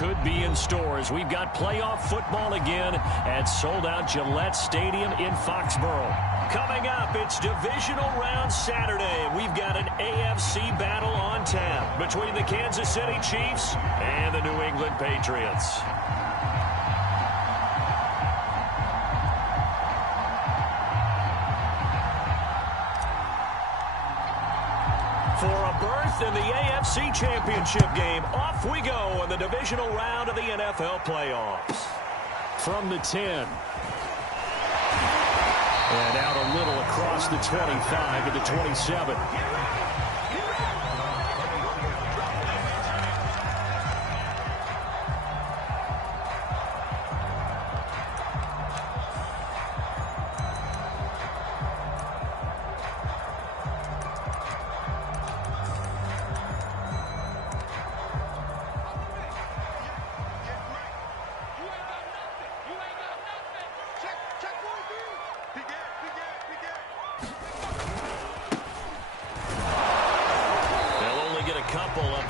could be in store as we've got playoff football again at sold-out Gillette Stadium in Foxborough. Coming up, it's Divisional Round Saturday. We've got an AFC battle on tap between the Kansas City Chiefs and the New England Patriots. For a berth in the AFC Championship game, off we go in the divisional round of the NFL playoffs. From the 10. And out a little across the 25 to the 27.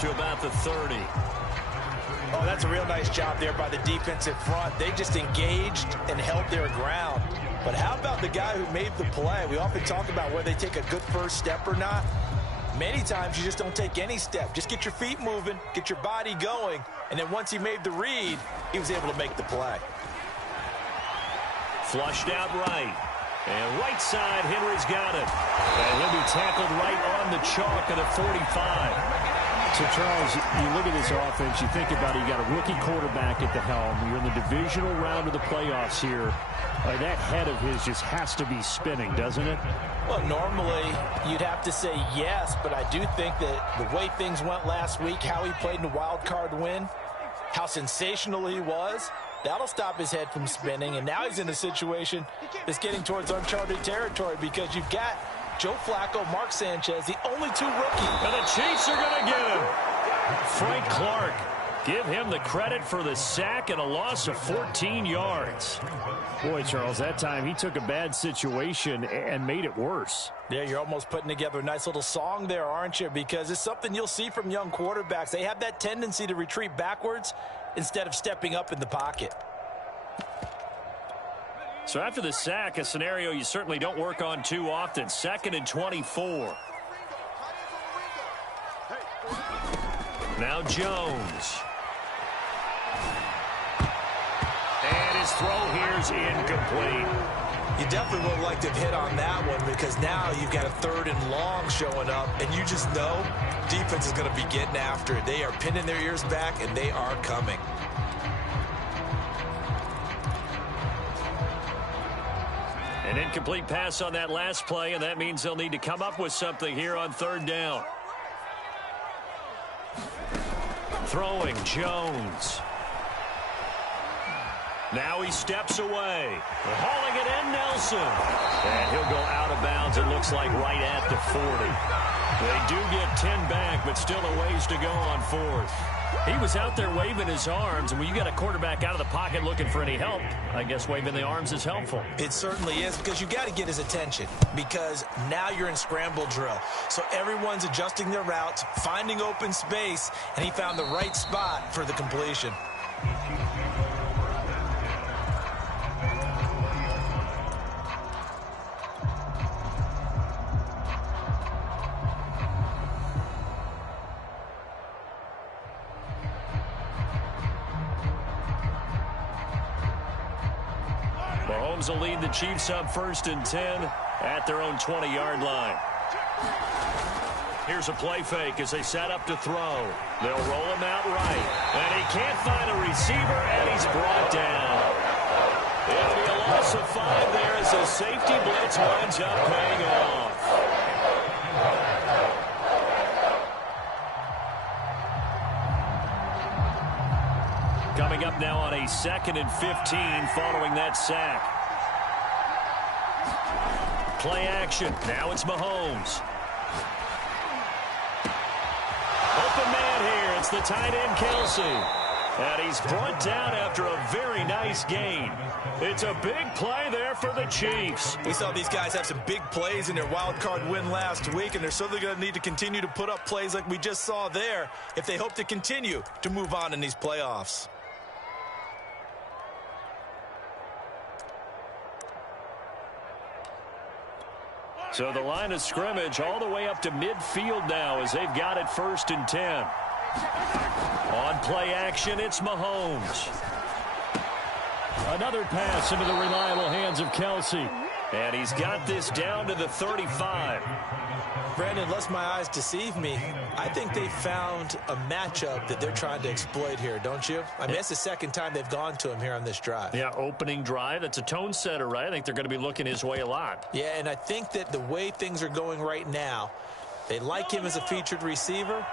To about the 30. Oh, that's a real nice job there by the defensive front. They just engaged and held their ground. But how about the guy who made the play? We often talk about whether they take a good first step or not. Many times you just don't take any step. Just get your feet moving, get your body going, and then once he made the read, he was able to make the play. Flushed out right. And right side, Henry's got it. And he'll be tackled right on the chalk at the 45. So, Charles, you look at this offense, you think about it, you got a rookie quarterback at the helm. You're in the divisional round of the playoffs here. That head of his just has to be spinning, doesn't it? Well, normally you'd have to say yes, but I do think that the way things went last week, how he played in the wild card win, how sensational he was, that'll stop his head from spinning. And now he's in a situation that's getting towards uncharted territory because you've got Joe Flacco, Mark Sanchez, the only two rookies. And the Chiefs are going to get him. Frank Clark, give him the credit for the sack and a loss of 14 yards. Boy, Charles, that time he took a bad situation and made it worse. Yeah, you're almost putting together a nice little song there, aren't you? Because it's something you'll see from young quarterbacks. They have that tendency to retreat backwards instead of stepping up in the pocket. So after the sack, a scenario you certainly don't work on too often. 2nd and 24. Now Jones. And his throw here's incomplete. You definitely would have liked to have hit on that one because now you've got a 3rd and long showing up, and you just know defense is going to be getting after it. They are pinning their ears back, and they are coming. An incomplete pass on that last play, and that means they'll need to come up with something here on 3rd down. Throwing Jones. Now he steps away. Hauling it in, Nelson. And he'll go out of bounds, it looks like, right at the 40. They do get 10 back, but still a ways to go on 4th. He was out there waving his arms, and when you got a quarterback out of the pocket looking for any help, I guess waving the arms is helpful. It certainly is, because you got to get his attention, because now you're in scramble drill. So everyone's adjusting their routes, finding open space, and he found the right spot for the completion. Mahomes will lead the Chiefs up 1st and 10 at their own 20-yard line. Here's a play fake as they set up to throw. They'll roll him out right. And he can't find a receiver, and he's brought down. It'll be a loss of 5 there as the safety blitz winds up paying off. Coming up now on a 2nd and 15 following that sack. Play action. Now it's Mahomes. Open man here. It's the tight end, Kelsey. And he's brought down after a very nice gain. It's a big play there for the Chiefs. We saw these guys have some big plays in their wild card win last week, and they're certainly going to need to continue to put up plays like we just saw there if they hope to continue to move on in these playoffs. So the line of scrimmage all the way up to midfield now as they've got it 1st and 10. On play action, it's Mahomes. Another pass into the reliable hands of Kelsey. And he's got this down to the 35. Brandon, lest my eyes deceive me, I think they found a matchup that they're trying to exploit here, don't you? I mean, that's the second time they've gone to him here on this drive. Yeah, opening drive. That's a tone setter, right? I think they're going to be looking his way a lot. Yeah, and I think that the way things are going right now, they like him as a featured receiver.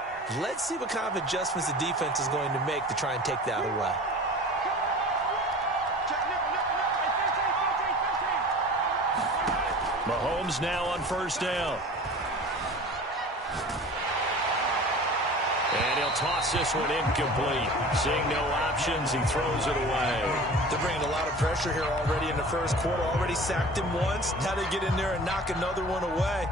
Let's see what kind of adjustments the defense is going to make to try and take that away. Mahomes now on 1st down. And he'll toss this one incomplete. Seeing no options, he throws it away. They're bringing a lot of pressure here already in the first quarter. Already sacked him once. Now they get in there and knock another one away.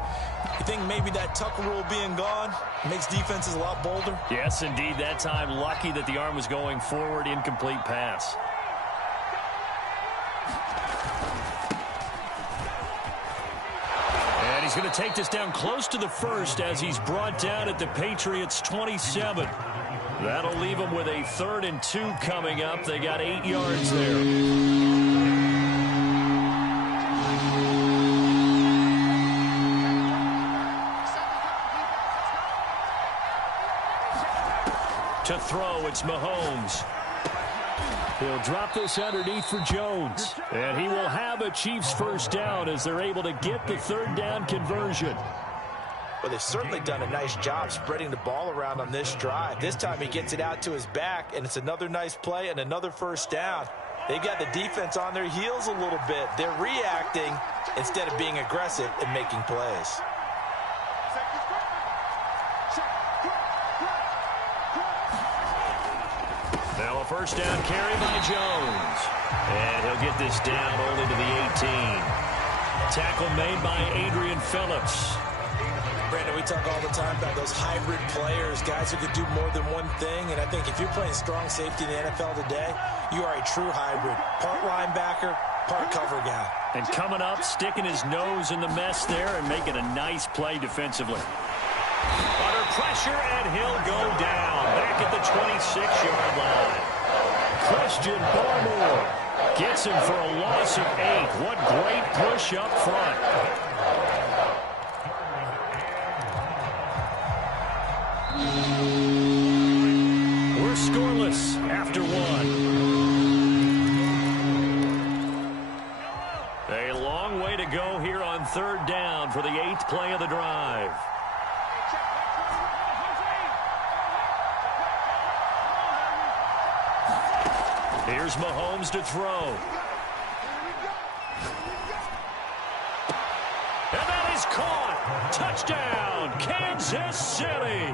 You think maybe that Tucker rule being gone makes defenses a lot bolder? Yes, indeed. That time, lucky that the arm was going forward. Incomplete pass. He's going to take this down close to the 1st as he's brought down at the Patriots' 27. That'll leave him with a 3rd and 2 coming up. They got 8 yards there. To throw, it's Mahomes. He'll drop this underneath for Jones. And he will have a Chiefs 1st down as they're able to get the 3rd down conversion. Well, they've certainly done a nice job spreading the ball around on this drive. This time he gets it out to his back, and it's another nice play and another 1st down. They've got the defense on their heels a little bit. They're reacting instead of being aggressive and making plays. Now a 1st down carry by Jones. And he'll get this down only to the 18. Tackle made by Adrian Phillips. Brandon, we talk all the time about those hybrid players, guys who could do more than one thing. And I think if you're playing strong safety in the NFL today, you are a true hybrid. Part linebacker, part cover guy. And coming up, sticking his nose in the mess there and making a nice play defensively. Under pressure, and he'll go down back at the 26-yard line. Christian Barmore gets him for a loss of 8. What great push up front. We're scoreless after 1. A long way to go here on 3rd down for the 8th play of the drive. Here's Mahomes to throw. And that is caught. Touchdown, Kansas City.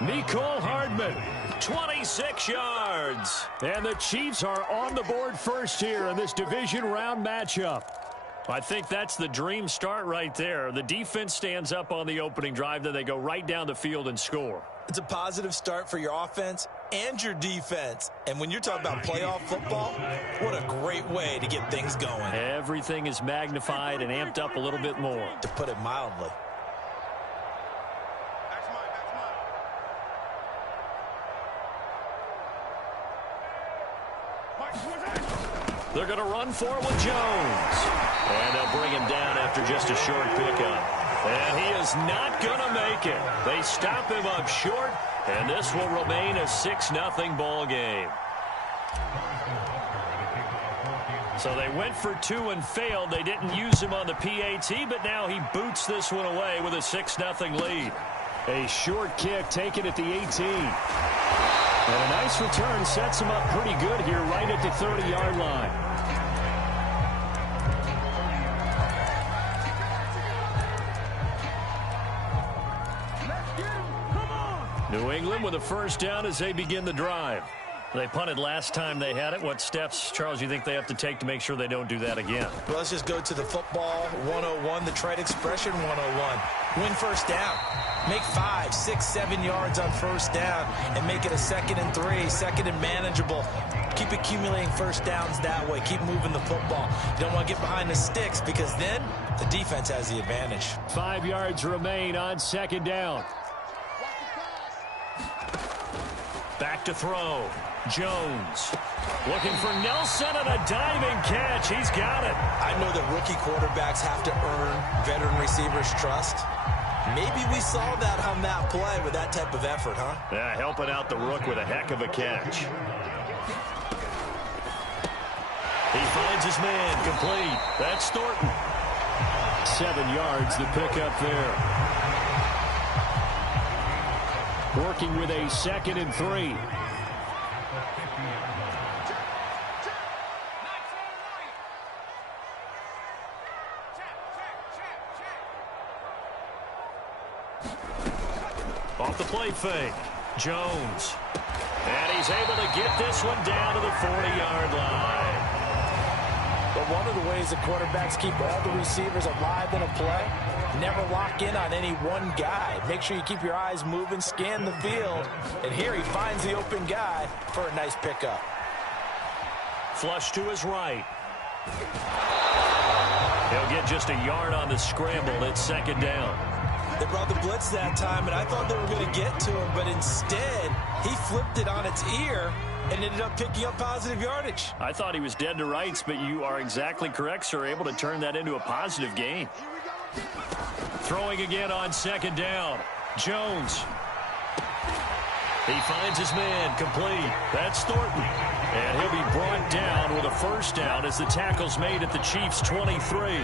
Mecole Hardman, 26 yards. And the Chiefs are on the board first here in this division round matchup. I think that's the dream start right there. The defense stands up on the opening drive, then they go right down the field and score. It's a positive start for your offense and your defense. And when you're talking about playoff football, what a great way to get things going. Everything is magnified and amped up a little bit more. To put it mildly. They're going to run for it with Jones. And they'll bring him down after just a short pickup. And he is not going to make it. They stop him up short, and this will remain a 6-0 ball game. So they went for 2 and failed. They didn't use him on the PAT, but now he boots this one away with a 6-0 lead. A short kick taken at the 18. And a nice return sets him up pretty good here right at the 30-yard line. New England with a 1st down as they begin the drive. They punted last time they had it. What steps, Charles, you think they have to take to make sure they don't do that again? Well, let's just go to the football 101, the trade expression 101. Win first down. Make 5, 6, 7 yards on first down and make it a 2nd and 3, 2nd and manageable. Keep accumulating first downs that way. Keep moving the football. You don't want to get behind the sticks because then the defense has the advantage. 5 yards remain on 2nd down. Back to throw. Jones looking for Nelson and a diving catch. He's got it. I know that rookie quarterbacks have to earn veteran receivers' trust. Maybe we saw that on that play with that type of effort, huh? Yeah, helping out the rook with a heck of a catch. He finds his man complete. That's Thornton. 7 yards the pickup there. Working with a 2nd and 3. Off the play fake. Jones. And he's able to get this one down to the 40-yard line. But one of the ways the quarterbacks keep all the receivers alive in a play, never lock in on any one guy. Make sure you keep your eyes moving, scan the field. And here he finds the open guy for a nice pickup. Flush to his right. He'll get just a yard on the scramble. It's 2nd down. They brought the blitz that time, and I thought they were going to get to him, but instead, he flipped it on its ear and ended up picking up positive yardage. I thought he was dead to rights, but you are exactly correct, sir. Able to turn that into a positive gain. Throwing again on 2nd down. Jones. He finds his man complete. That's Thornton. And he'll be brought down with a 1st down as the tackle's made at the Chiefs' 23.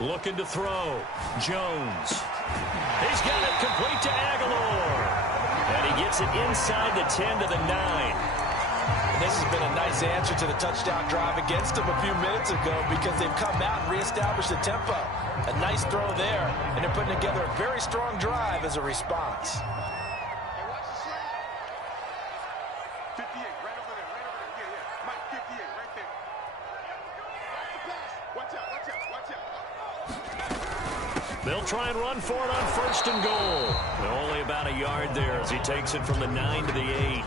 Looking to throw. Jones. He's got it complete to Aguilar. And he gets it inside the 10 to the 9. And this has been a nice answer to the touchdown drive against them a few minutes ago because they've come out and reestablished the tempo. A nice throw there, and they're putting together a very strong drive as a response. They'll try and run for it on 1st and goal. They're only about a yard there as he takes it from the 9 to the 8.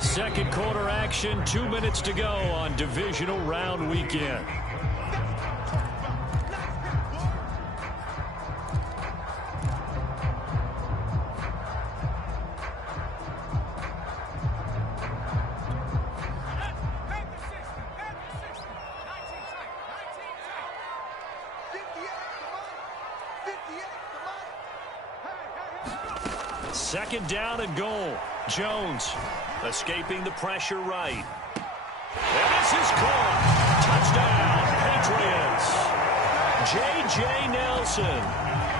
2nd quarter action, 2 minutes to go on Divisional Round weekend. Second down and goal. Jones escaping the pressure right. And this is caught. Touchdown, Patriots. J.J. Nelson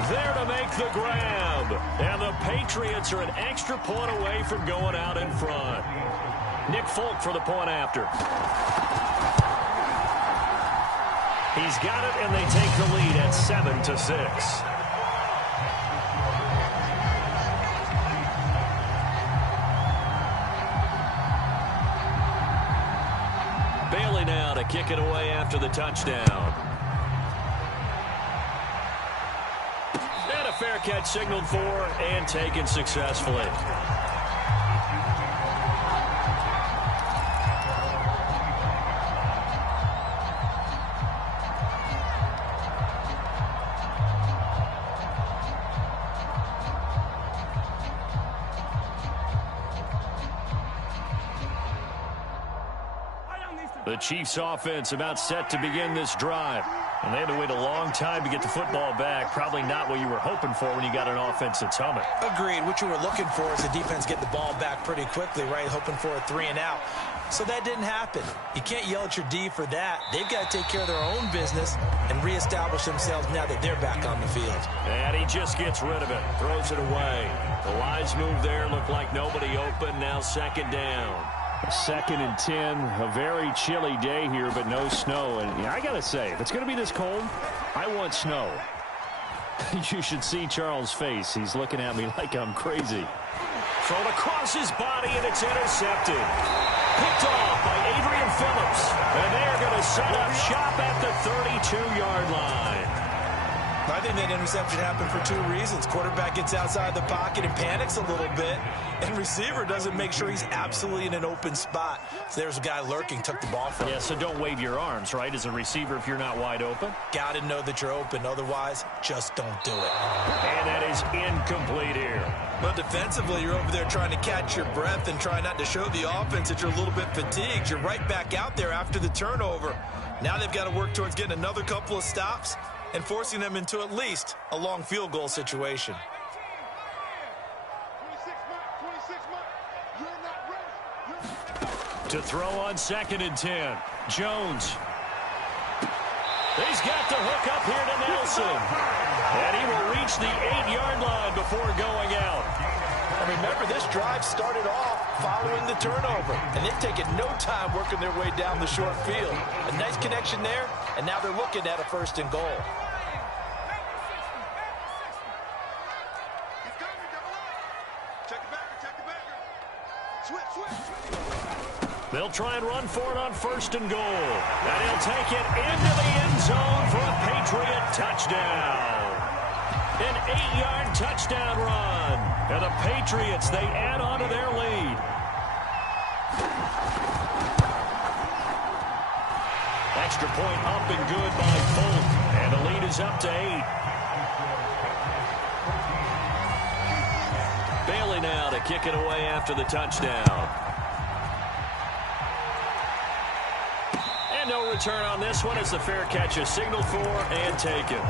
there to make the grab. And the Patriots are an extra point away from going out in front. Nick Folk for the point after. He's got it, and they take the lead at 7-6. Bailey now to kick it away after the touchdown. And a fair catch signaled for and taken successfully. The Chiefs offense about set to begin this drive. And they had to wait a long time to get the football back. Probably not what you were hoping for when you got an offense that's humming. Agreed. What you were looking for is the defense get the ball back pretty quickly, right? Hoping for a 3 and out. So that didn't happen. You can't yell at your D for that. They've got to take care of their own business and reestablish themselves now that they're back on the field. And he just gets rid of it. Throws it away. The lines move there. Look like nobody open. Now 2nd down. 2nd and 10. A very chilly day here, but no snow. And I got to say, if it's going to be this cold, I want snow. You should see Charles' face. He's looking at me like I'm crazy. Thrown across his body, and it's intercepted. Picked off by Adrian Phillips. And they're going to set up shop at the 32-yard line. I think that interception happened for 2 reasons. Quarterback gets outside the pocket and panics a little bit, and receiver doesn't make sure he's absolutely in an open spot. So there's a guy lurking, took the ball from him. Yeah, so don't wave your arms, right, as a receiver if you're not wide open. Got to know that you're open. Otherwise, just don't do it. And that is incomplete here. But defensively, you're over there trying to catch your breath and try not to show the offense that you're a little bit fatigued. You're right back out there after the turnover. Now they've got to work towards getting another couple of stops and forcing them into at least a long field goal situation. To throw on 2nd and 10. Jones. He's got the hook up here to Nelson. And he will reach the 8-yard line before going out. And remember, this drive started off following the turnover. And they've taken no time working their way down the short field. A nice connection there, and now they're looking at a 1st and goal. They'll try and run for it on 1st and goal. And he'll take it into the end zone for a Patriot touchdown. An 8-yard touchdown run. And the Patriots, they add on to their lead. Extra point up and good by Folk. And the lead is up to 8. Bailey now to kick it away after the touchdown. And no return on this one as the fair catch is signaled for and taken.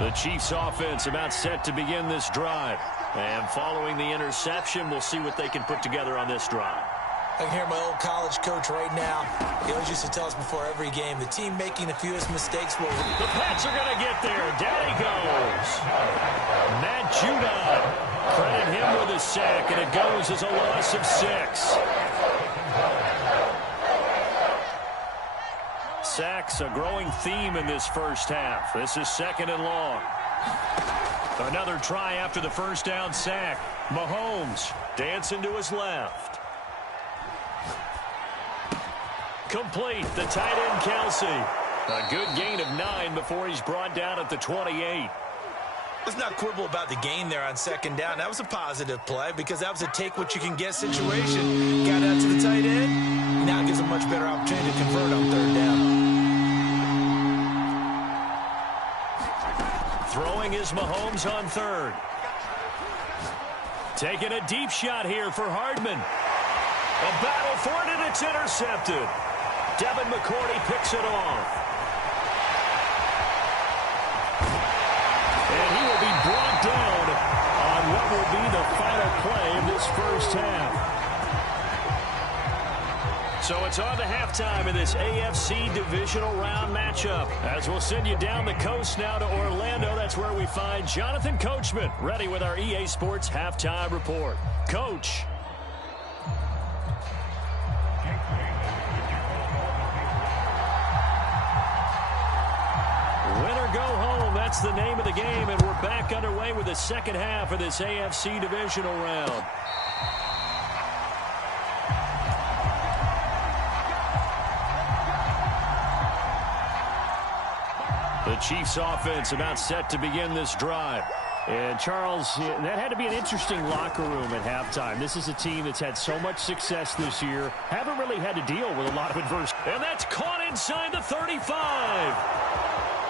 The Chiefs offense about set to begin this drive. And following the interception, we'll see what they can put together on this drive. I can hear my old college coach right now. He always used to tell us before every game, the team making the fewest mistakes will win. The Pats are going to get there. Down he goes. Matt Judon. Credit him with a sack, and it goes as a loss of 6. Sacks, a growing theme in this first half. This is 2nd and long. Another try after the first down sack. Mahomes dancing to his left. Complete, the tight end Kelsey. A good gain of 9 before he's brought down at the 28. Let's not quibble about the gain there on 2nd down. That was a positive play because that was a take-what-you-can-get situation. Got out to the tight end. Now it gives a much better opportunity to convert on 3rd down. Throwing is Mahomes on 3rd. Taking a deep shot here for Hardman. A battle for it, and it's intercepted. Devin McCourty picks it off. And he will be brought down on what will be the final play of this first half. So it's on to halftime in this AFC Divisional Round matchup. As we'll send you down the coast now to Orlando, that's where we find Jonathan Coachman, ready with our EA Sports Halftime Report. Coach. Win or go home, that's the name of the game, and we're back underway with the second half of this AFC Divisional Round. The Chiefs offense about set to begin this drive. And Charles, that had to be an interesting locker room at halftime. This is a team that's had so much success this year, haven't really had to deal with a lot of adversity. And that's caught inside the 35.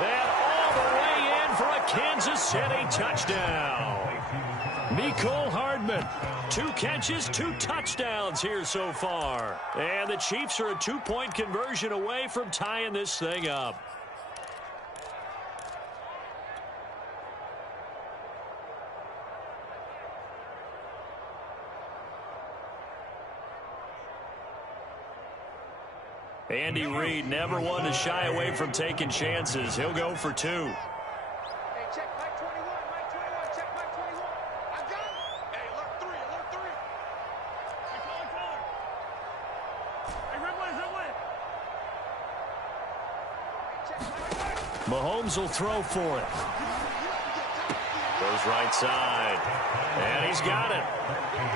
And all the way in for a Kansas City touchdown. Mecole Hardman, 2 catches, 2 touchdowns here so far. And the Chiefs are a 2-point conversion away from tying this thing up. Andy Reid, never one to shy away from taking chances. He'll go for 2. Hey, check Mike 21, Mike 21, check Mike 21. I got it. Hey, alert 3, alert 3. Hey, caller. Hey, red one. Mahomes will throw for it. Goes right side. And he's got it.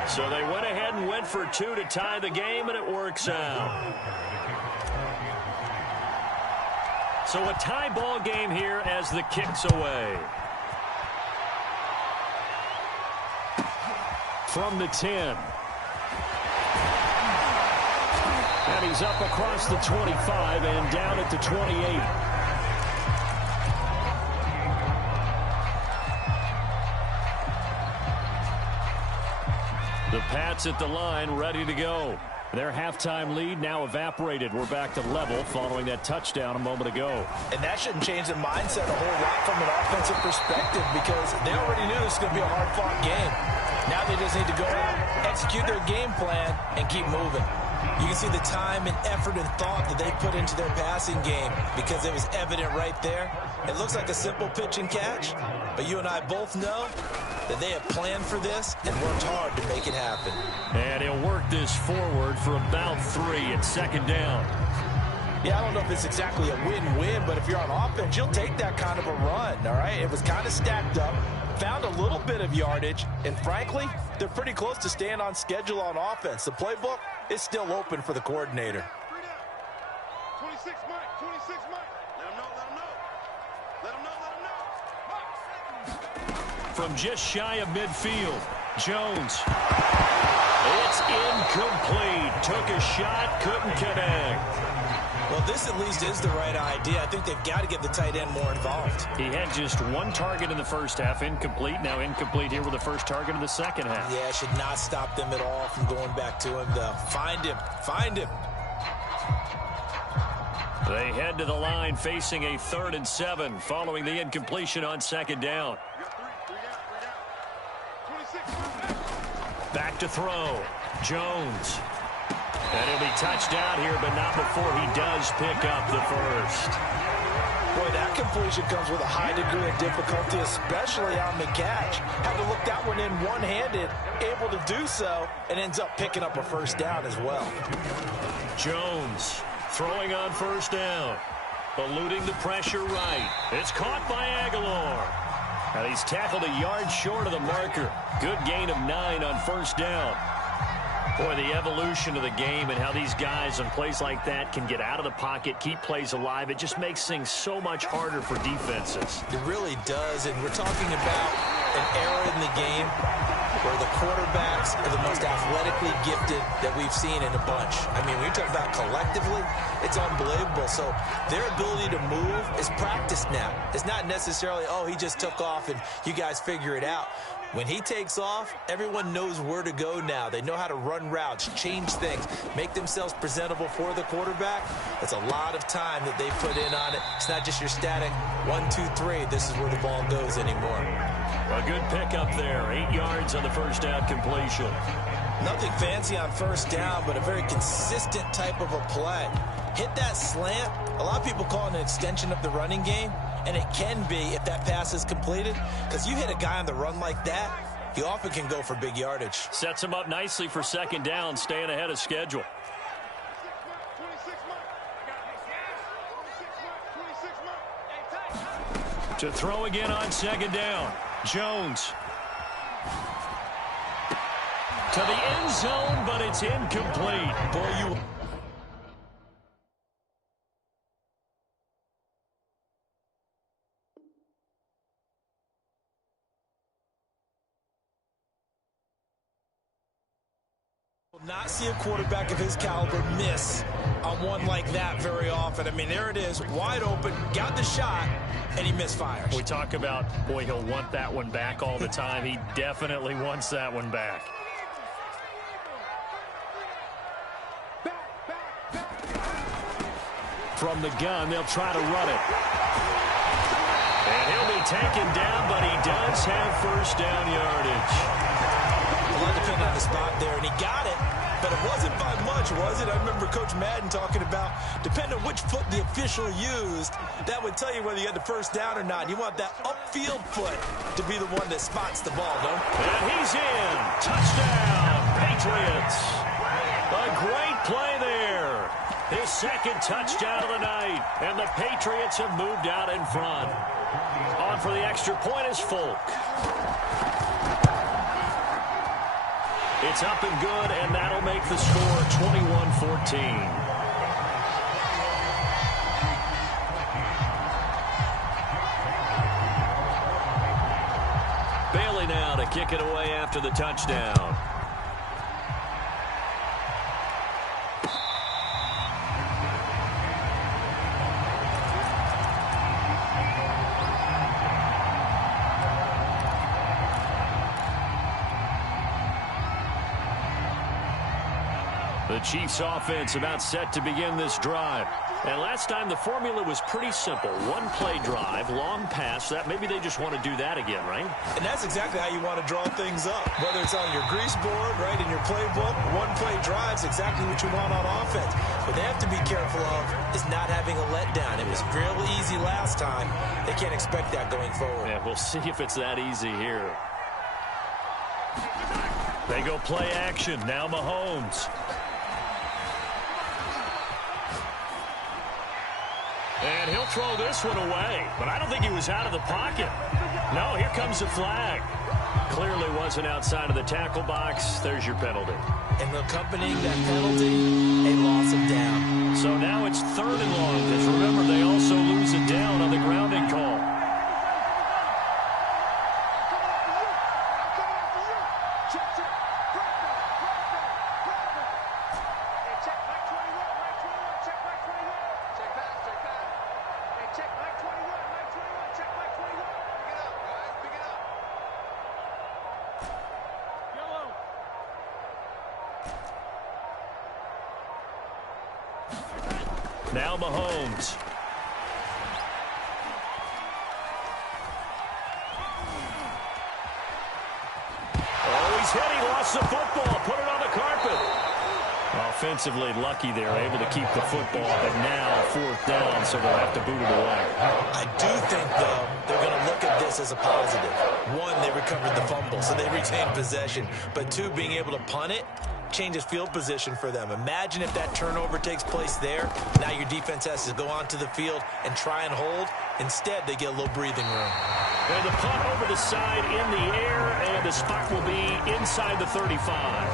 So they went ahead and went for 2 to tie the game, and it works out. So a tie ball game here as the kick's away. From the 10. And he's up across the 25 and down at the 28. The Pats at the line, ready to go. Their halftime lead now evaporated. We're back to level following that touchdown a moment ago. And that shouldn't change the mindset a whole lot from an offensive perspective because they already knew this was going to be a hard-fought game. Now they just need to go out, execute their game plan, and keep moving. You can see the time and effort and thought that they put into their passing game because it was evident right there. It looks like a simple pitch and catch, but you and I both know that they have planned for this and worked hard to make it happen. And he'll work this forward for about 3 at second down. Yeah, I don't know if it's exactly a win-win, but if you're on offense, you'll take that kind of a run, all right? It was kind of stacked up, found a little bit of yardage, and frankly, they're pretty close to staying on schedule on offense. The playbook is still open for the coordinator. 26 Mike, 26 Mike. Let him know, let him know. Let him know, let him know. From just shy of midfield, Jones. It's incomplete. Took a shot, couldn't connect. Well, this at least is the right idea. I think they've got to get the tight end more involved. He had just 1 target in the first half, incomplete. Now incomplete here with the first target of the second half. Yeah, it should not stop them at all from going back to him, though. Find him. Find him. They head to the line facing a 3rd and 7 following the incompletion on second down. Back to throw. Jones. And he'll be touched down here, but not before he does pick up the first. Boy, that completion comes with a high degree of difficulty, especially on the catch. Had to look that one in one-handed, able to do so, and ends up picking up a first down as well. Jones throwing on first down. Eluding the pressure right. It's caught by Aguilar. And he's tackled a yard short of the marker. Good gain of 9 on first down. Boy, the evolution of the game and how these guys on plays like that can get out of the pocket, keep plays alive, it just makes things so much harder for defenses. It really does, and we're talking about an era in the game where the quarterbacks are the most athletically gifted that we've seen in a bunch. I mean, when you talk about collectively, it's unbelievable. So their ability to move is practiced now. It's not necessarily, oh, he just took off and you guys figure it out. When he takes off, everyone knows where to go now. They know how to run routes, change things, make themselves presentable for the quarterback. That's a lot of time that they put in on it. It's not just your static 1, 2, 3. This is where the ball goes anymore. A good pickup there. 8 yards on the first down completion. Nothing fancy on first down, but a very consistent type of a play. Hit that slant. A lot of people call it an extension of the running game. And it can be if that pass is completed, because you hit a guy on the run like that, he often can go for big yardage. Sets him up nicely for second down, staying ahead of schedule. To throw again on second down. Jones. To the end zone, but it's incomplete. Boy, you... Not see a quarterback of his caliber miss on one like that very often. I mean, there it is, wide open, got the shot, and he misfires. We talk about, boy, he'll want that one back all the time. He definitely wants that one back. From the gun, they'll try to run it. And he'll be taken down, but he does have first down yardage. A lot depending on the spot there, and he got it. But it wasn't by much, was it? I remember Coach Madden talking about, depending on which foot the official used, that would tell you whether you had the first down or not. You want that upfield foot to be the one that spots the ball, don't you? And he's in. Touchdown, Patriots. A great play there. His second touchdown of the night. And the Patriots have moved out in front. On for the extra point is Folk. It's up and good, and that'll make the score 21-14. Bailey now to kick it away after the touchdown. The Chiefs offense about set to begin this drive. And last time the formula was pretty simple. One play drive, long pass. That maybe they just want to do that again, right? And that's exactly how you want to draw things up. Whether it's on your grease board, right, in your playbook, one play drive's exactly what you want on offense. What they have to be careful of is not having a letdown. It was real easy last time. They can't expect that going forward. Yeah, we'll see if it's that easy here. They go play action. Now Mahomes. And he'll throw this one away. But I don't think he was out of the pocket. No, here comes the flag. Clearly wasn't outside of the tackle box. There's your penalty. And accompanying that penalty, a loss of down. So now it's 3rd and long. Because remember, they also lose it down on the grounding call. Now Mahomes. Oh, he's hit. He lost the football. Put it on the carpet. Offensively lucky there, able to keep the football, but now 4th down, so they'll have to boot it away. I do think, though, they're going to look at this as a positive. One, they recovered the fumble, so they retained possession. But two, being able to punt it changes field position for them. Imagine if that turnover takes place there. Now your defense has to go onto the field and try and hold. Instead, they get a little breathing room. And the punt over the side in the air, and the spot will be inside the 35.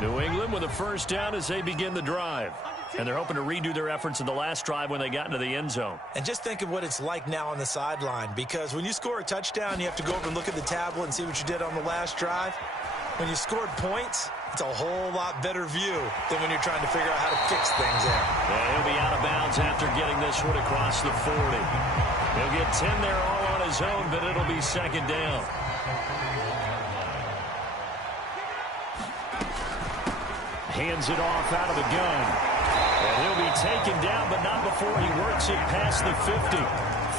New England with a first down as they begin the drive. And they're hoping to redo their efforts in the last drive when they got into the end zone. And just think of what it's like now on the sideline, because when you score a touchdown, you have to go over and look at the tablet and see what you did on the last drive. When you scored points, it's a whole lot better view than when you're trying to figure out how to fix things there. Yeah, he'll be out of bounds after getting this one across the 40. He'll get 10 there all on his own, but it'll be 2nd down. Hands it off out of the gun. And he'll be taken down, but not before he works it past the 50.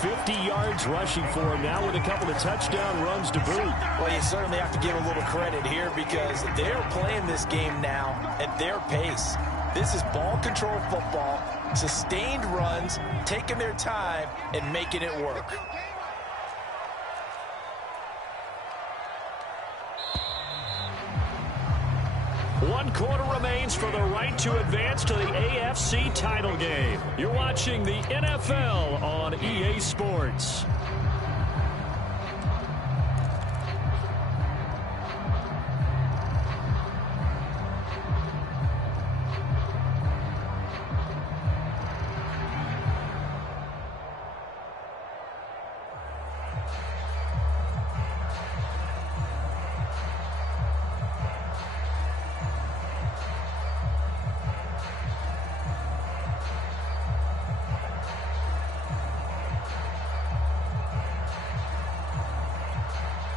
50 yards rushing for him now with a couple of touchdown runs to boot. Well, you certainly have to give a little credit here because they're playing this game now at their pace. This is ball control football, sustained runs, taking their time, and making it work. One quarter remains for the right to advance to the AFC title game. You're watching the NFL on EA Sports.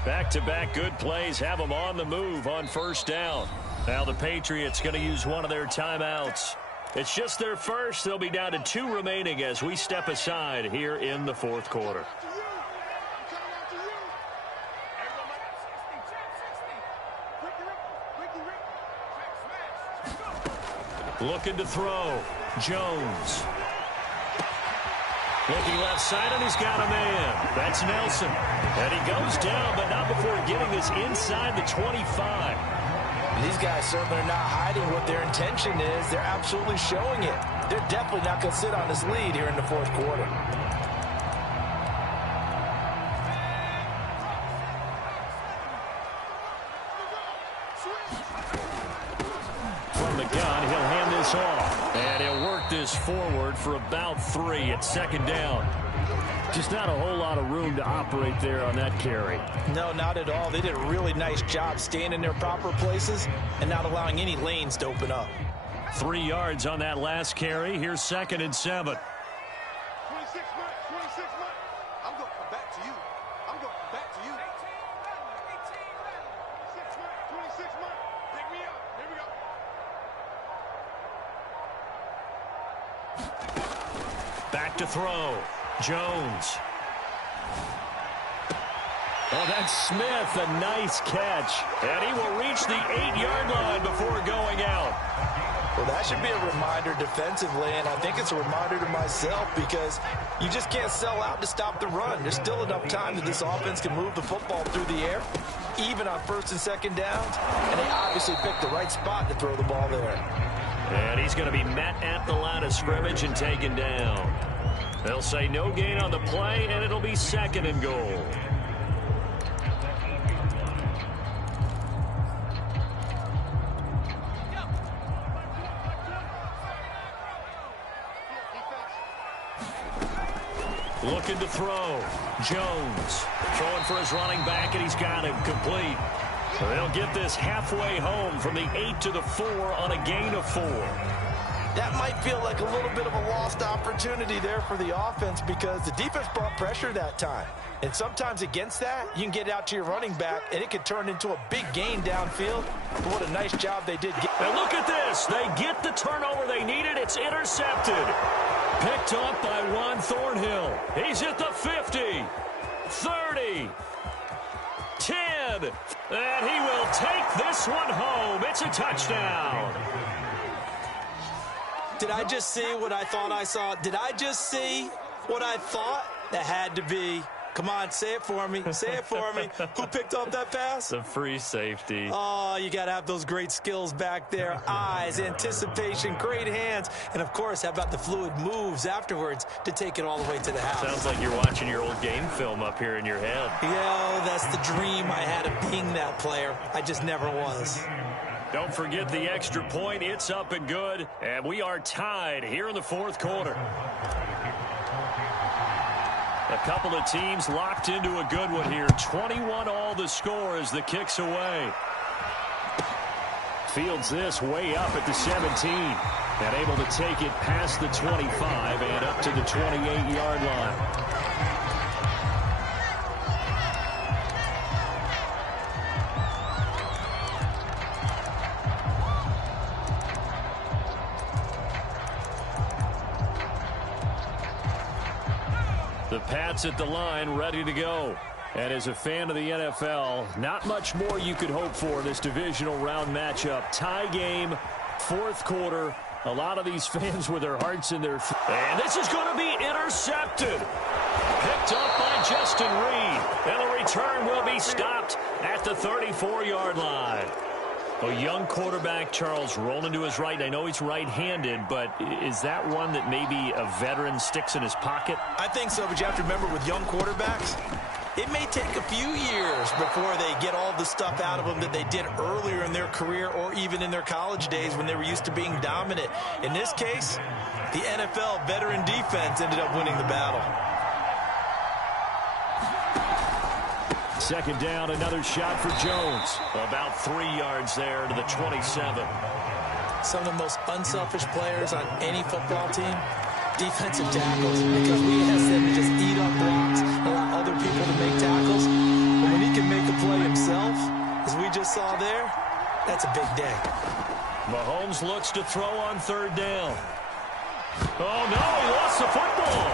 Back-to-back good plays have them on the move on first down. Now the Patriots going to use one of their timeouts. It's just their first. They'll be down to 2 remaining as we step aside here in the fourth quarter. Looking to throw. Jones. Looking left side, and he's got a man. That's Nelson. And he goes down, but not before getting this inside the 25. These guys certainly are not hiding what their intention is. They're absolutely showing it. They're definitely not going to sit on this lead here in the fourth quarter. From the gun, he'll hand this off. And he'll work this forward for about 3. It's second down. Just not a whole lot of room to operate there on that carry. No, not at all. They did a really nice job staying in their proper places and not allowing any lanes to open up. 3 yards on that last carry. Here's 2nd and 7. 26 months, 26 months. I'm going to come back to you. I'm going to come back to you. 26 months. Pick me up. Here we go. Back to throw. Jones. Oh, that's Smith. A nice catch. And he will reach the 8-yard line before going out. Well, that should be a reminder defensively, and I think it's a reminder to myself because you just can't sell out to stop the run. There's still enough time that this offense can move the football through the air, even on 1st and 2nd downs, and they obviously picked the right spot to throw the ball there. And he's going to be met at the line of scrimmage and taken down. They'll say no gain on the play, and it'll be 2nd and goal. Looking to throw. Jones throwing for his running back, and he's got him complete. So they'll get this halfway home from the 8 to the 4 on a gain of 4. That might feel like a little bit of a lost opportunity there for the offense because the defense brought pressure that time. And sometimes against that, you can get out to your running back, and it could turn into a big gain downfield. But what a nice job they did. And look at this. They get the turnover they needed. It's intercepted. Picked up by Juan Thornhill. He's at the 50, 30, 10. And he will take this one home. It's a touchdown. Did I just see what I thought I saw? Did I just see what I thought? That had to be. Come on, say it for me. Say it for me. Who picked up that pass? The free safety. Oh, you got to have those great skills back there. Eyes, anticipation, great hands. And, of course, how about the fluid moves afterwards to take it all the way to the house? Sounds like you're watching your old game film up here in your head. Yeah, that's the dream I had of being that player. I just never was. Don't forget the extra point. It's up and good. And we are tied here in the fourth quarter. A couple of teams locked into a good one here. 21 all the score as the kick's away. Fields this way up at the 17. And able to take it past the 25 and up to the 28-yard line. The Pats at the line, ready to go. And as a fan of the NFL, not much more you could hope for in this divisional round matchup. Tie game, fourth quarter. A lot of these fans with their hearts in their... And this is going to be intercepted. Picked up by Justin Reed. And the return will be stopped at the 34-yard line. A young quarterback, Charles, rolling to his right. I know he's right-handed, but is that one that maybe a veteran sticks in his pocket? I think so, but you have to remember with young quarterbacks, it may take a few years before they get all the stuff out of them that they did earlier in their career or even in their college days when they were used to being dominant. In this case, the NFL veteran defense ended up winning the battle. Second down, another shot for Jones. About 3 yards there to the 27. Some of the most unselfish players on any football team, defensive tackles, because we ask them to just eat up blocks, allow other people to make tackles. But when he can make a saw there, that's a big day. Mahomes looks to throw on third down. Oh, no, he lost the football.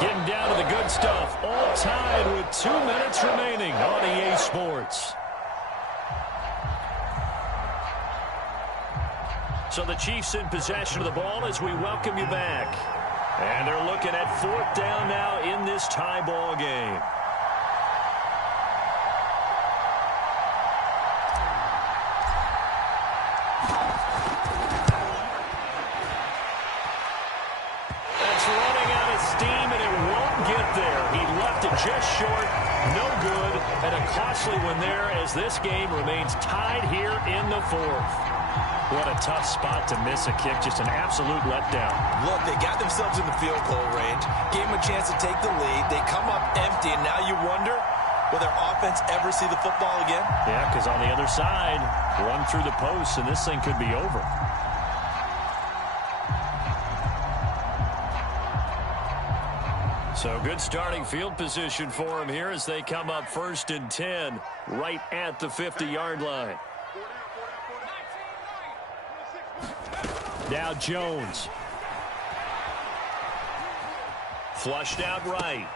Getting down to the good stuff. All tied with 2 minutes remaining on EA Sports. So the Chiefs in possession of the ball as we welcome you back. And they're looking at fourth down now in this tie ball game. That's running out of steam, and it won't get there. He left it just short. No good. And a costly one there as this game remains tied here in the fourth. What a tough spot to miss a kick. Just an absolute letdown. Look, they got themselves in the field goal range, gave them a chance to take the lead. They come up empty, and now you wonder, will their offense ever see the football again? Yeah, because on the other side, run through the post, and this thing could be over. So good starting field position for them here as they come up 1st and 10 right at the 50-yard line. Now Jones. Flushed out right.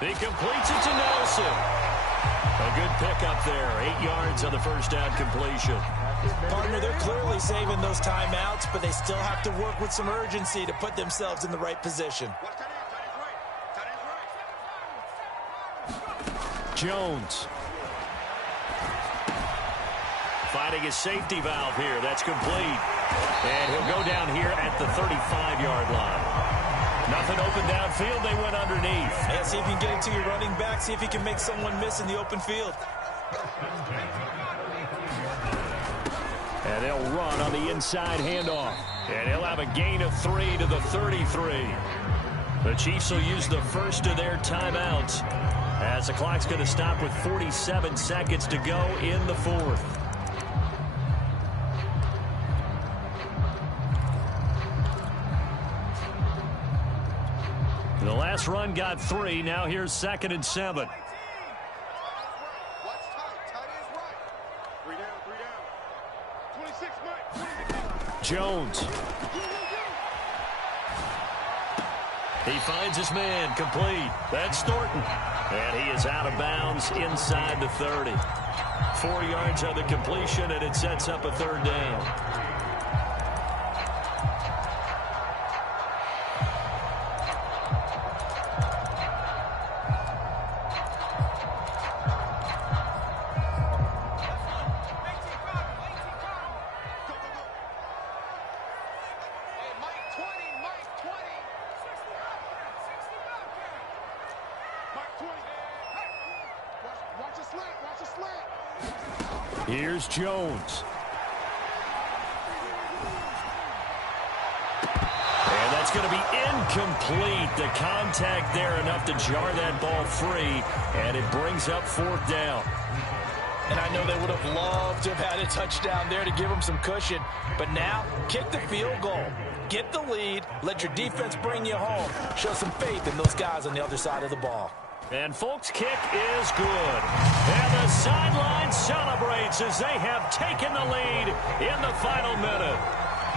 He completes it to Nelson. A good pickup there. 8 yards on the first down completion. Partner, they're clearly saving those timeouts, but they still have to work with some urgency to put themselves in the right position. Jones. Finding his safety valve here. That's complete. And he'll go down here at the 35-yard line. Nothing open downfield. They went underneath. Yeah, see if you can get it to your running back. See if he can make someone miss in the open field. And they'll run on the inside handoff. And he'll have a gain of 3 to the 33. The Chiefs will use the first of their timeouts as the clock's going to stop with 47 seconds to go in the fourth. The last run got 3. Now here's 2nd and 7. Jones. He finds his man, complete. That's Thornton. And he is out of bounds inside the 30. 4 yards on the completion, and it sets up a 3rd down. Here's Jones. And that's going to be incomplete. The contact there enough to jar that ball free, and it brings up 4th down. And I know they would have loved to have had a touchdown there to give them some cushion. But now, kick the field goal. Get the lead. Let your defense bring you home. Show some faith in those guys on the other side of the ball. And Folk's kick is good. And the sideline celebrates as they have taken the lead in the final minute.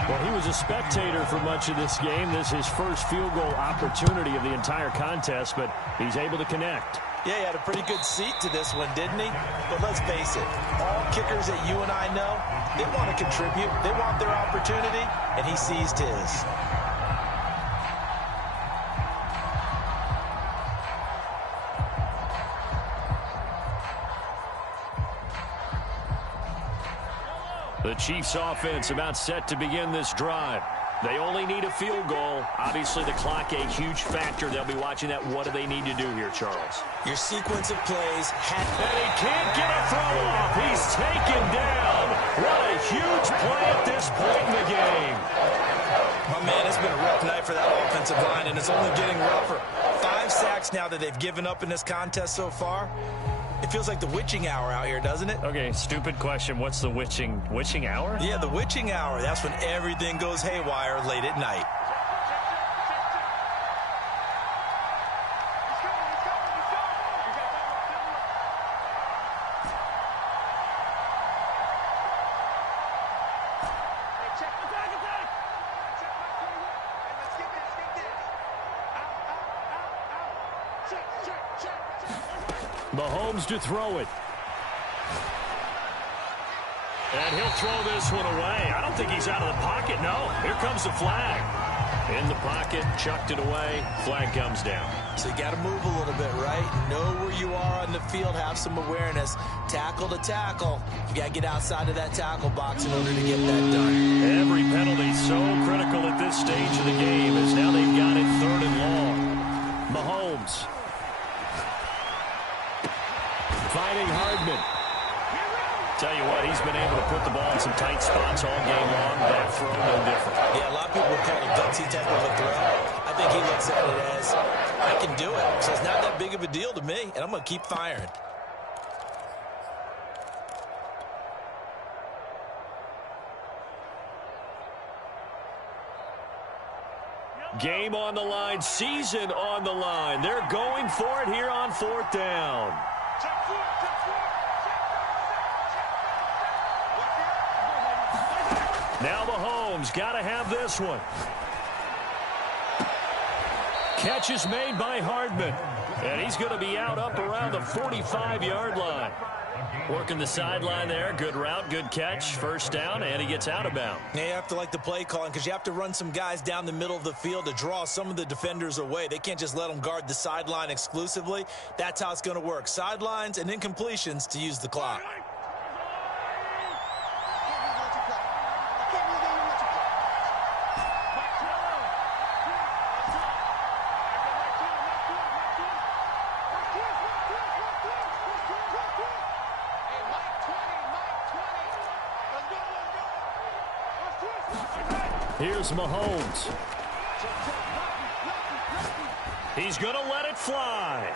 Well, he was a spectator for much of this game. This is his first field goal opportunity of the entire contest, but he's able to connect. Yeah, he had a pretty good seat to this one, didn't he? But let's face it, all kickers that you and I know, they want to contribute. They want their opportunity, and he seized his. The Chiefs offense about set to begin this drive. They only need a field goal. Obviously, the clock a huge factor. They'll be watching that. What do they need to do here, Charles? Your sequence of plays and he can't get a throw off. He's taken down. What a huge play at this point in the game. Oh, man, it's been a rough night for that offensive line, and it's only getting rougher. 5 sacks now that they've given up in this contest so far. It feels like the witching hour out here, doesn't it? Okay, stupid question. What's the witching hour? Yeah, the witching hour. That's when everything goes haywire late at night. Mahomes to throw it. And he'll throw this one away. I don't think he's out of the pocket. No, here comes the flag. In the pocket, chucked it away. Flag comes down. So you got to move a little bit, right? Know where you are on the field. Have some awareness. Tackle to tackle. You got to get outside of that tackle box in order to get that done. Every penalty so critical at this stage of the game as now they've got it 3rd and long. Mahomes. Finding Hardman. Tell you what, he's been able to put the ball in some tight spots all game long. That throw, no different. Yeah, a lot of people would call it a gutsy type of a throw. I think he looks at it as, I can do it. So it's not that big of a deal to me, and I'm going to keep firing. Game on the line, season on the line. They're going for it here on 4th down. Now Mahomes got to have this one. Catch is made by Hardman. And he's going to be out up around the 45-yard line. Working the sideline there. Good route, good catch. 1st down, and he gets out of bounds. Yeah, you have to like the play calling because you have to run some guys down the middle of the field to draw some of the defenders away. They can't just let them guard the sideline exclusively. That's how it's going to work. Sidelines and incompletions to use the clock. Here's Mahomes. He's going to let it fly.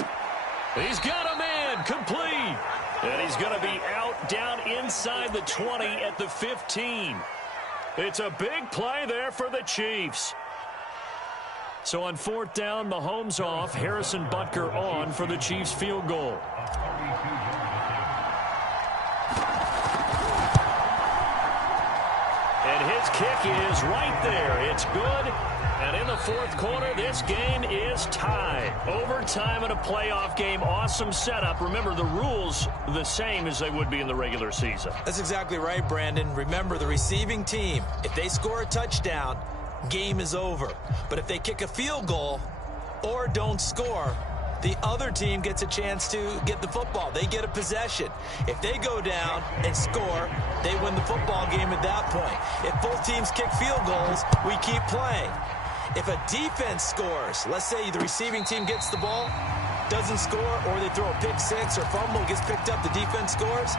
He's got a man complete. And he's going to be out down inside the 20 at the 15. It's a big play there for the Chiefs. So on 4th down, Mahomes off. Harrison Butker on for the Chiefs field goal. And his kick is right there. It's good. And in the 4th quarter, this game is tied. Overtime in a playoff game. Awesome setup. Remember, the rules the same as they would be in the regular season. That's exactly right, Brandon. Remember, the receiving team, if they score a touchdown, game is over. But if they kick a field goal or don't score, the other team gets a chance to get the football. They get a possession. If they go down and score, they win the football game at that point. If both teams kick field goals, we keep playing. If a defense scores, let's say the receiving team gets the ball, doesn't score, or they throw a pick six or fumble, gets picked up, the defense scores,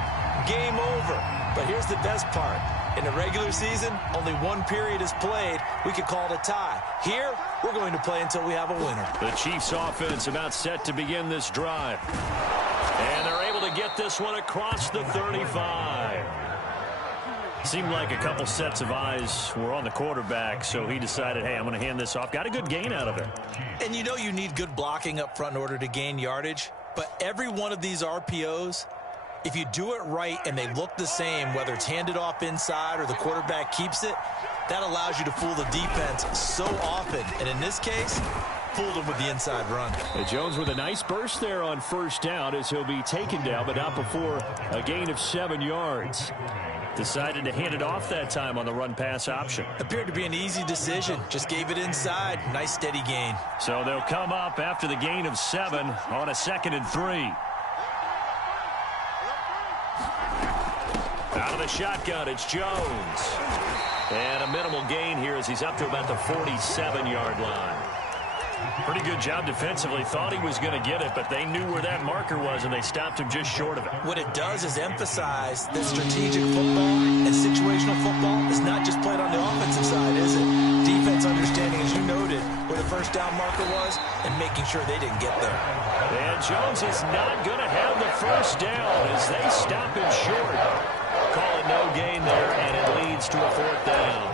game over. But here's the best part. In the regular season, only one period is played. We could call it a tie. Here, we're going to play until we have a winner. The Chiefs offense about set to begin this drive. And they're able to get this one across the 35. Seemed like a couple sets of eyes were on the quarterback, so he decided, hey, I'm going to hand this off. Got a good gain out of it. And you know you need good blocking up front in order to gain yardage. But every one of these RPOs, if you do it right and they look the same, whether it's handed off inside or the quarterback keeps it, that allows you to fool the defense so often. And in this case, fooled them with the inside run. Jones with a nice burst there on 1st down as he'll be taken down, but not before a gain of 7 yards. Decided to hand it off that time on the run-pass option. Appeared to be an easy decision. Just gave it inside. Nice steady gain. So they'll come up after the gain of 7 on a 2nd and 3. Out of the shotgun, it's Jones. And a minimal gain here as he's up to about the 47-yard line. Pretty good job defensively. Thought he was going to get it, but they knew where that marker was, and they stopped him just short of it. What it does is emphasize that strategic football and situational football is not just played on the offensive side, is it? Defense understanding, as you noted, where the 1st down marker was and making sure they didn't get there. And Jones is not going to have the 1st down as they stop him short. Call it no gain there, and it leads to a 4th down.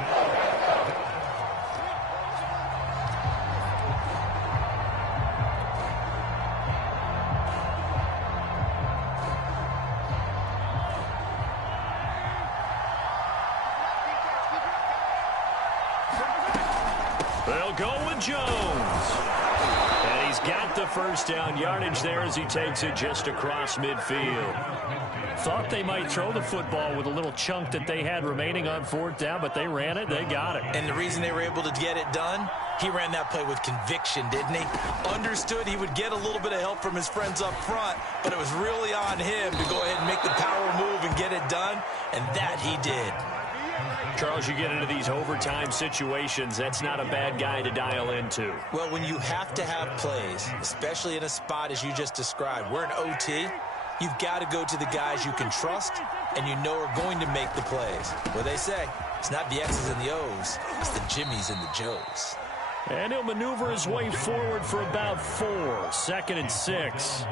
They'll go with Jones. And he's got the first down yardage there as he takes it just across midfield. Thought they might throw the football with a little chunk that they had remaining on fourth down, but they ran it. They got it. And the reason they were able to get it done, he ran that play with conviction, didn't he? Understood he would get a little bit of help from his friends up front, but it was really on him to go ahead and make the power move and get it done, and that he did. Charles, you get into these overtime situations, that's not a bad guy to dial into. Well, when you have to have plays, especially in a spot as you just described, we're in OT, you've got to go to the guys you can trust and you know are going to make the plays. What they say, it's not the X's and the O's, it's the Jimmies and the Joes. And he'll maneuver his way forward for about 4. 2nd and 6.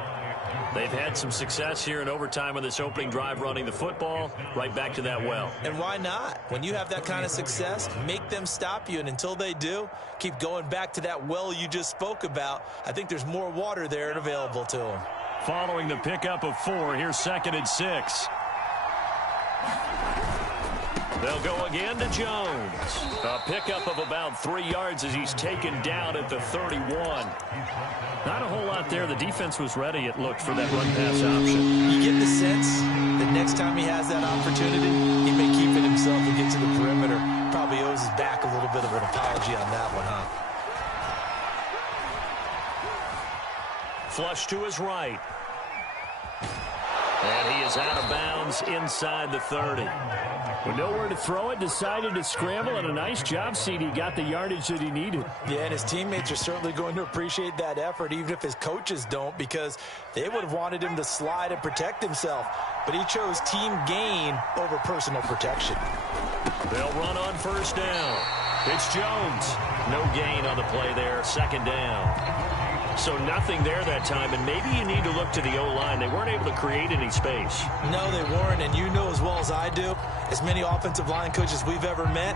They've had some success here in overtime on this opening drive running the football. Right back to that well. And why not? When you have that kind of success, make them stop you. And until they do, keep going back to that well you just spoke about. I think there's more water there and available to them. Following the pickup of 4, here's 2nd and 6. They'll go again to Jones. A pickup of about 3 yards as he's taken down at the 31. Not a whole lot there. The defense was ready, it looked, for that run-pass option. You get the sense that next time he has that opportunity, he may keep it himself and get to the perimeter. Probably owes his back a little bit of an apology on that one, huh? Flush to his right. And he is out of bounds inside the 30. With nowhere to throw it, decided to scramble, and a nice job, CD. Got the yardage that he needed. Yeah, and his teammates are certainly going to appreciate that effort, even if his coaches don't, because they would have wanted him to slide and protect himself. But he chose team gain over personal protection. They'll run on first down. It's Jones. No gain on the play there. 2nd down. So nothing there that time, and maybe you need to look to the O-line. They weren't able to create any space. No, they weren't, and you know as well as I do, as many offensive line coaches we've ever met,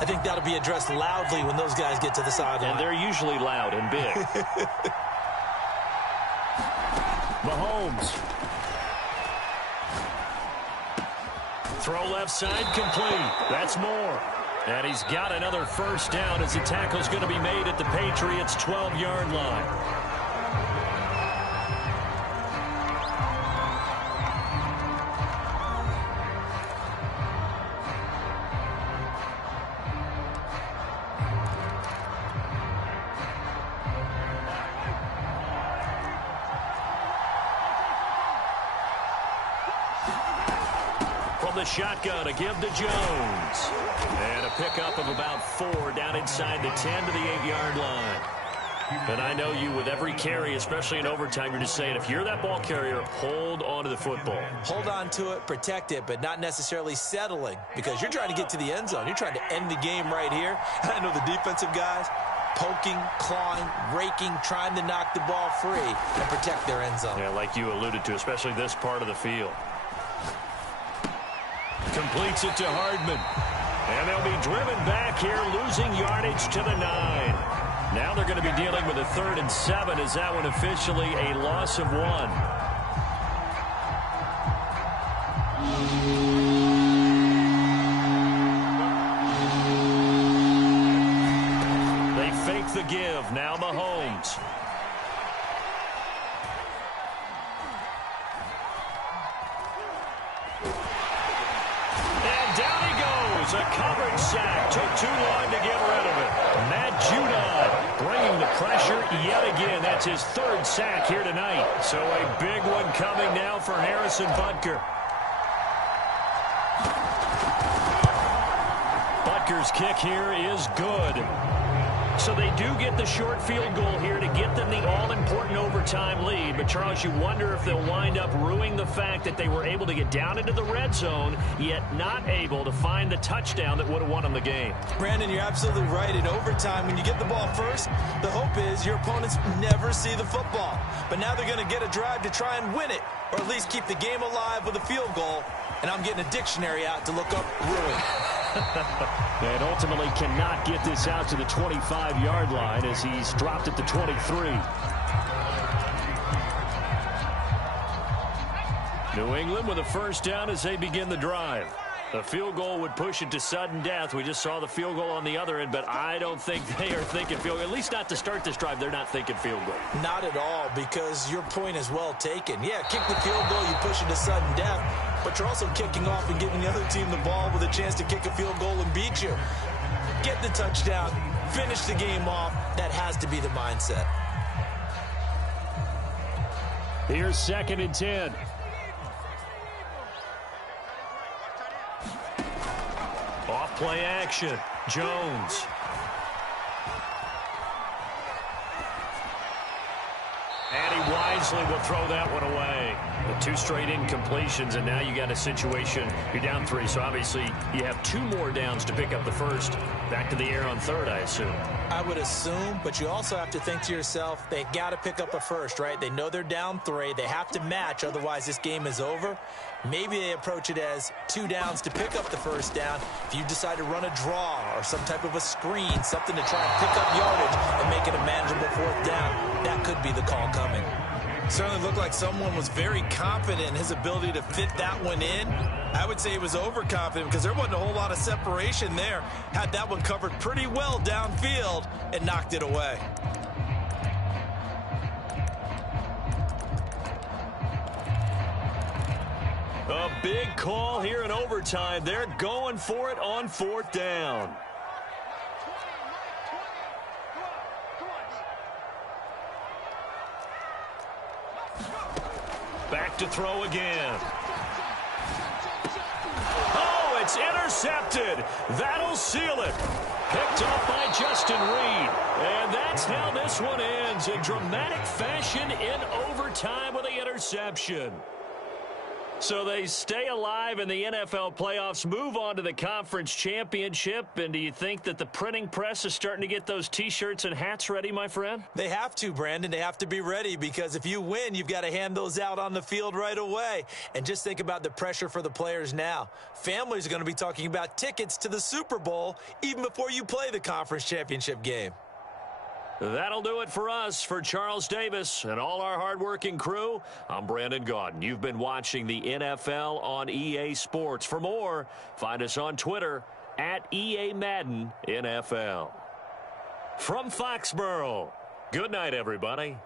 I think that'll be addressed loudly when those guys get to the sideline. And they're usually loud and big. Mahomes. Throw left side complete. That's more. And he's got another first down as the tackle's going to be made at the Patriots' 12-yard line. The shotgun to give to Jones. And a pickup of about 4 down inside the 10 to the 8-yard line. And I know you, with every carry, especially in overtime, you're just saying, if you're that ball carrier, hold on to the football. Hold on to it, protect it, but not necessarily settling, because you're trying to get to the end zone. You're trying to end the game right here. I know the defensive guys poking, clawing, raking, trying to knock the ball free and protect their end zone. Yeah, like you alluded to, especially this part of the field. Completes it to Hardman. And they'll be driven back here, losing yardage to the 9. Now they're going to be dealing with a 3rd and 7. Is that one officially a loss of 1? They fake the give. Now Mahomes. A coverage sack. Took too long to get rid of it. Matt Judon bringing the pressure yet again. That's his 3rd sack here tonight. So a big one coming now for Harrison Butker. Butker's kick here is good. So they do get the short field goal here to get them the all-important overtime lead. But, Charles, you wonder if they'll wind up ruining the fact that they were able to get down into the red zone, yet not able to find the touchdown that would have won them the game. Brandon, you're absolutely right. In overtime, when you get the ball first, the hope is your opponents never see the football. But now they're going to get a drive to try and win it, or at least keep the game alive with a field goal. And I'm getting a dictionary out to look up ruin. And ultimately cannot get this out to the 25-yard line as he's dropped at the 23. New England with a first down as they begin the drive. A field goal would push it to sudden death. We just saw the field goal on the other end, but I don't think they are thinking field goal. At least not to start this drive. They're not thinking field goal. Not at all, because your point is well taken. Yeah, kick the field goal, you push it to sudden death, but you're also kicking off and giving the other team the ball with a chance to kick a field goal and beat you. Get the touchdown, finish the game off. That has to be the mindset. Here's 2nd and 10. Off play action. Jones. And he wisely will throw that one away. The 2 straight incompletions, and now you got a situation. You're down 3, so obviously you have 2 more downs to pick up the first. Back to the air on 3rd, I assume. I would assume, but you also have to think to yourself, they got to pick up a first, right? They know they're down 3. They have to match, otherwise this game is over. Maybe they approach it as 2 downs to pick up the first down. If you decide to run a draw or some type of a screen, something to try and pick up yardage and make it a manageable 4th down, that could be the call coming. Certainly looked like someone was very confident in his ability to fit that one in. I would say he was overconfident because there wasn't a whole lot of separation there. Had that one covered pretty well downfield and knocked it away. A big call here in overtime. They're going for it on 4th down. Back to throw again. Oh, it's intercepted. That'll seal it. Picked off by Justin Reed. And that's how this one ends, in dramatic fashion in overtime with the interception. So they stay alive in the NFL playoffs, move on to the conference championship. And do you think that the printing press is starting to get those T-shirts and hats ready, my friend? They have to, Brandon. They have to be ready, because if you win, you've got to hand those out on the field right away. And just think about the pressure for the players now. Families are going to be talking about tickets to the Super Bowl even before you play the conference championship game. That'll do it for us. For Charles Davis and all our hardworking crew, I'm Brandon Gaudin. You've been watching the NFL on EA Sports. For more, find us on Twitter at EA Madden NFL. From Foxborough, good night, everybody.